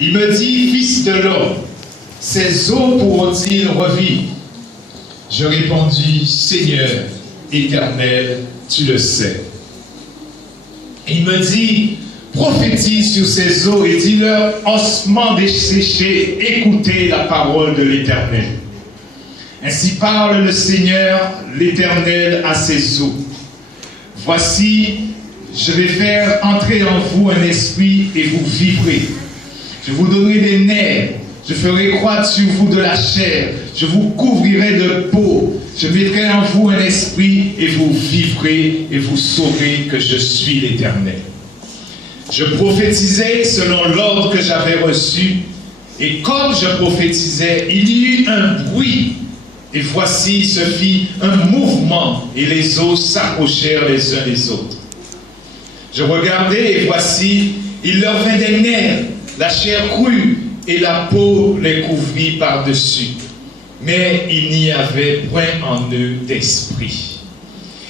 Il me dit, fils de l'homme, ces eaux pourront-ils revivre? Je répondis, Seigneur éternel, tu le sais. Il me dit, prophétise sur ces eaux et dis-leur, ossements desséchés, écoutez la parole de l'Éternel. Ainsi parle le Seigneur, l'Éternel, à ces eaux. Voici, je vais faire entrer en vous un esprit et vous vivrez. Je vous donnerai des nerfs, je ferai croître sur vous de la chair, je vous couvrirai de peau, je mettrai en vous un esprit et vous vivrez et vous saurez que je suis l'Éternel. Je prophétisais selon l'ordre que j'avais reçu, et comme je prophétisais, il y eut un bruit, et voici se fit un mouvement, et les eaux s'approchèrent les uns des autres. Je regardais, et voici, il leur vint des nerfs, la chair crue, et la peau les couvrit par-dessus. Mais il n'y avait point en eux d'esprit.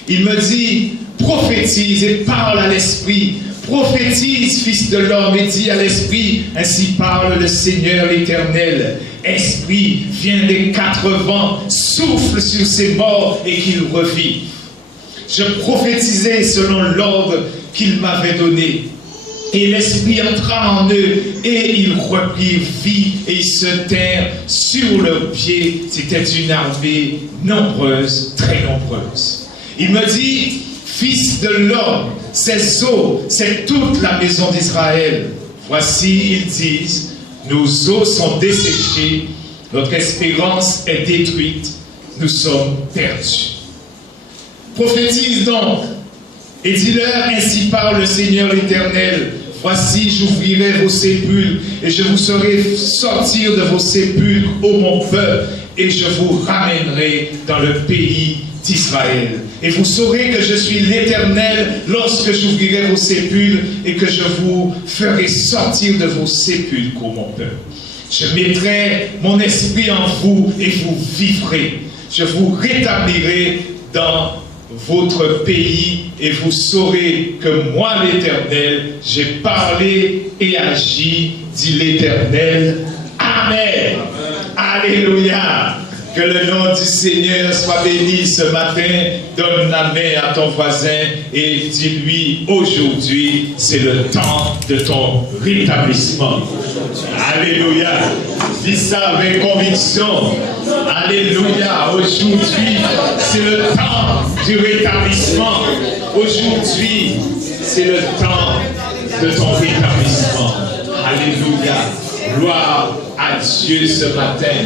Il me dit, prophétise et parle à l'esprit. Prophétise, fils de l'homme, et dis à l'esprit, ainsi parle le Seigneur l'Éternel. Esprit, viens des quatre vents, souffle sur ces morts et qu'ils revivent. Je prophétisais selon l'ordre qu'il m'avait donné. Et l'esprit entra en eux, et ils reprirent vie, et ils se tinrent sur leurs pieds. C'était une armée nombreuse, très nombreuse. Il me dit, fils de l'homme, ces eaux, c'est toute la maison d'Israël. Voici, ils disent, nos eaux sont desséchées, notre espérance est détruite, nous sommes perdus. Prophétise donc, et dis-leur, ainsi parle le Seigneur l'Éternel. Voici, j'ouvrirai vos sépulcres, et je vous ferai sortir de vos sépulcres, ô mon peuple, et je vous ramènerai dans le pays d'Israël. Et vous saurez que je suis l'Éternel lorsque j'ouvrirai vos sépulcres, et que je vous ferai sortir de vos sépulcres, ô mon peuple. Je mettrai mon esprit en vous, et vous vivrez. Je vous rétablirai dans votre pays, et vous saurez que moi l'Éternel, j'ai parlé et agi, dit l'Éternel. Amen. Alléluia. Que le nom du Seigneur soit béni ce matin. Donne la main à ton voisin et dis-lui, aujourd'hui, c'est le temps de ton rétablissement. Alléluia. Dis ça avec conviction. Alléluia. Aujourd'hui, c'est le temps du rétablissement. Aujourd'hui, c'est le temps de ton rétablissement. Alléluia. Gloire à Dieu ce matin.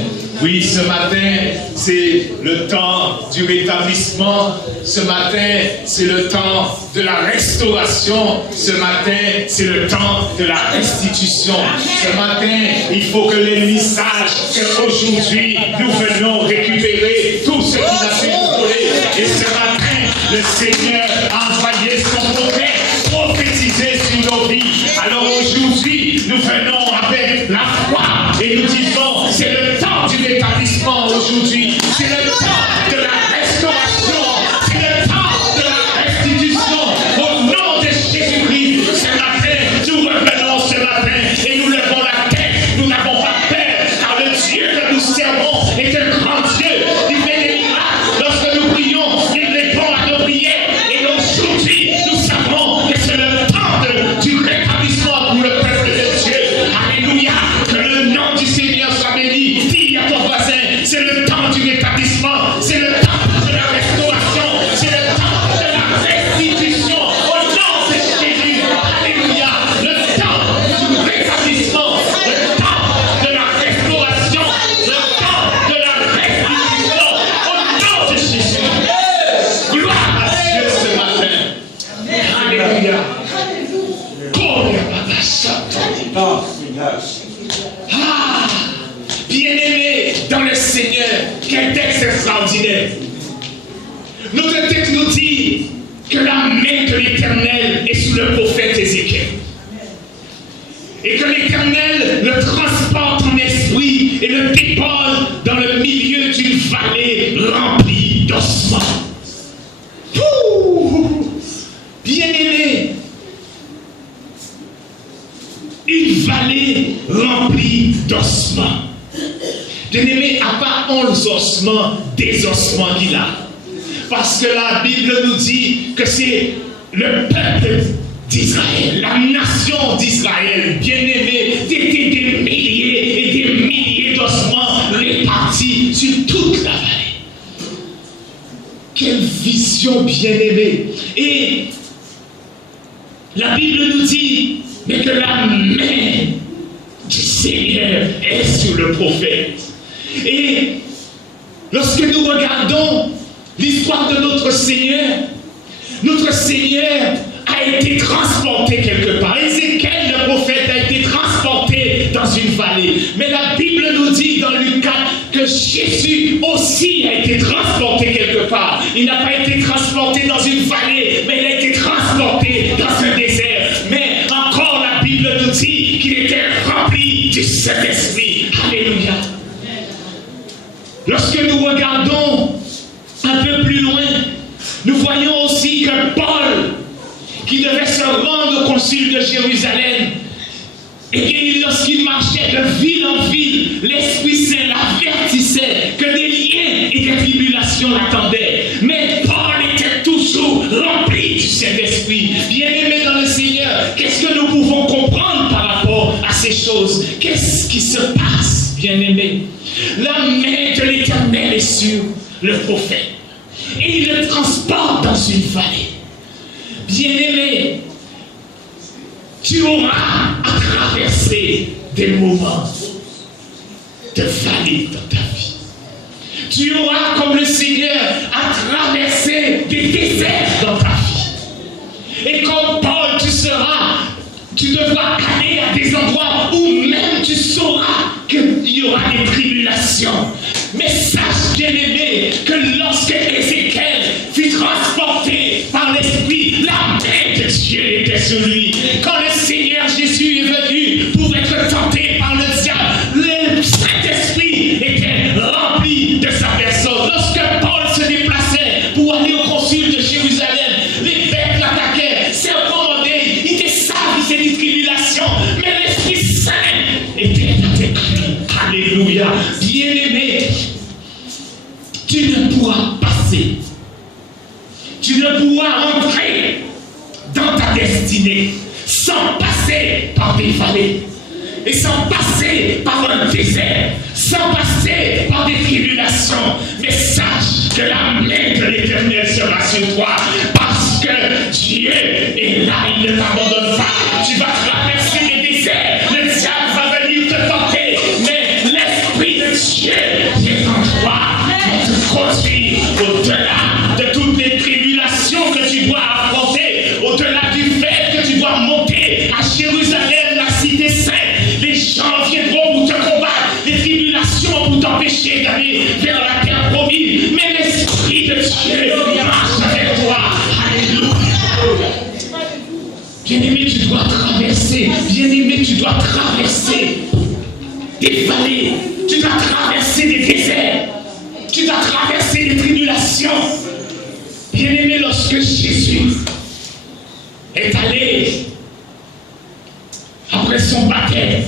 Oui, ce matin, c'est le temps du rétablissement. Ce matin, c'est le temps de la restauration. Ce matin, c'est le temps de la restitution. Ce matin, il faut que l'ennemi sache qu'aujourd'hui, nous venons récupérer tout ce qu'il a fait nous voler. Et ce matin, le Seigneur a envoyé son prophète prophétiser sur nos vies. Alors aujourd'hui, nous venons avec la foi et nous disons, c'est le temps du rétablissement aujourd'hui. C'est le temps de la restauration. C'est le temps de la restitution. Au nom de Jésus-Christ, ce matin, nous revenons ce matin et nous levons la tête. Nous n'avons pas peur, car le Dieu que nous servons est un grand Dieu. Il fait des miracles. Lorsque nous prions, il répond à nos prières. Et aujourd'hui, nous savons que c'est le temps du rétablissement pour le peuple de Dieu. Alléluia. Que le nom du Seigneur soit béni. Dis à ton voisin, c'est le temps du rétablissement. C'est le temps de la restauration. C'est le temps de la restitution. Au nom de Jésus. Alléluia. Le temps du rétablissement. Le temps de la restauration. Le temps de la restitution. Au nom de Jésus. Gloire à Dieu ce matin. Alléluia. Ah, bien-aimé dans le Seigneur, quel texte extraordinaire. Notre texte nous dit que la main de l'Éternel est sous le prophète Ézéchiel. Et que l'Éternel le transporte en esprit et le dépose dans le milieu d'une vallée remplie d'ossements. Bien-aimé, une vallée remplie d'ossements. Bien-aimé, à part 11 ossements, des ossements qu'il a. Parce que la Bible nous dit que c'est le peuple d'Israël, la nation d'Israël, bien-aimé, c'était des milliers et des milliers d'ossements répartis sur toute la vallée. Quelle vision bien-aimée! Et la Bible nous dit mais que la main du Seigneur est sur le prophète. Et lorsque nous regardons l'histoire de notre Seigneur a été transporté quelque part. Ézéchiel, le prophète, a été transporté dans une vallée. Mais la Bible nous dit dans Luc 4 que Jésus aussi a été transporté quelque part. Il n'a pas été transporté dans une vallée, mais il a été transporté dans un désert. Mais encore la Bible nous dit qu'il était rempli du Saint-Esprit. Alléluia. Lorsque nous regardons un peu plus loin, nous voyons aussi que Paul, qui devait se rendre au concile de Jérusalem, et bien lorsqu'il marchait de ville en ville, l'Esprit Saint l'avertissait que des liens et des tribulations l'attendaient. Mais Paul était toujours rempli du Saint-Esprit. Bien-aimé dans le Seigneur, qu'est-ce que nous pouvons comprendre par rapport à ces choses? Qu'est-ce qui se passe, bien-aimé? La main de l'Éternel est sur le prophète. Et il le transporte dans une vallée. Bien-aimé, tu auras à traverser des moments de vallée dans ta vie. Tu auras, comme le Seigneur, à traverser des déserts dans ta vie. Et comme Paul, tu devras aller à des endroits où même tu sauras qu'il y aura des tribulations. Mais sache, bien-aimé, que lorsque Ézéchiel fut transporté par l'Esprit, la main de Dieu était sur lui. Quand le Seigneur Jésus est venu pour être tenté par le diable, le Saint-Esprit était rempli de sa personne. Lorsque Paul se déplaçait pour aller au concile de Jérusalem, les bêtes l'attaquaient, s'incomodaient, il était savait des tribulations, mais l'Esprit Saint était avec lui. Alléluia. Bien-aimé, tu ne pourras passer, tu ne pourras entrer dans ta destinée sans passer par des vallées, et sans passer par un désert, sans passer par des tribulations. Mais sache que la main de l'Éternel sera sur toi, parce que Dieu est là, il ne t'abandonne pas. Tu vas traverser les déserts, le diable va venir te tenter, mais l'Esprit de Dieu est en toi pour te conduire au-delà de toutes les tribulations que tu dois affronter, au-delà du fait que tu dois monter à Jérusalem, la cité sainte. Les gens viendront pour te combattre, les tribulations pour t'empêcher d'aller vers la terre promise, mais l'Esprit de Dieu marche avec toi. Alléluia. Bien-aimé, tu dois traverser, bien-aimé, tu dois traverser des vallées, tu dois traverser des déserts, tu dois traverser des tribulations. Bien-aimé, lorsque Jésus est allé après son baptême,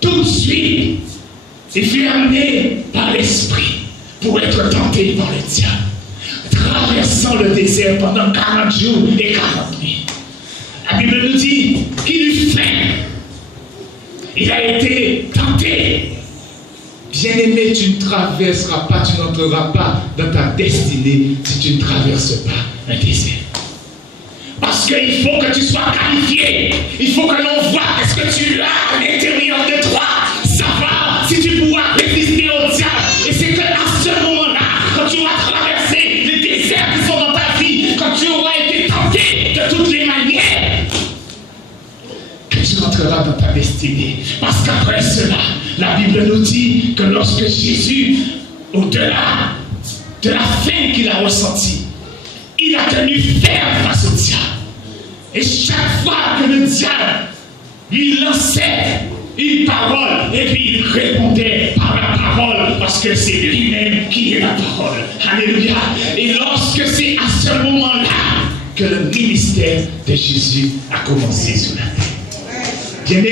tout de suite, il fut amené par l'Esprit pour être tenté par le diable, traversant le désert pendant 40 jours et 40 nuits. La Bible nous dit qu'il eut faim. Il a été tenté. Bien-aimé, tu ne traverseras pas, tu n'entreras pas dans ta destinée si tu ne traverses pas un désert. Parce qu'il faut que tu sois qualifié. Il faut que l'on voie ce que tu as à l'intérieur de toi. Savoir si tu pourras résister au diable. Et c'est qu'à ce moment-là, quand tu auras traversé les déserts qui sont dans ta vie, quand tu auras été tenté de toutes les manières, que tu rentreras dans ta destinée. Parce qu'après cela, la Bible nous dit que lorsque Jésus, au-delà de la faim qu'il a ressentie, il a tenu ferme face au diable. Et chaque fois que le diable lui lançait une parole, et puis il répondait par la parole, parce que c'est lui-même qui est la parole. Alléluia. Et lorsque c'est à ce moment-là que le ministère de Jésus a commencé sur la terre. Bien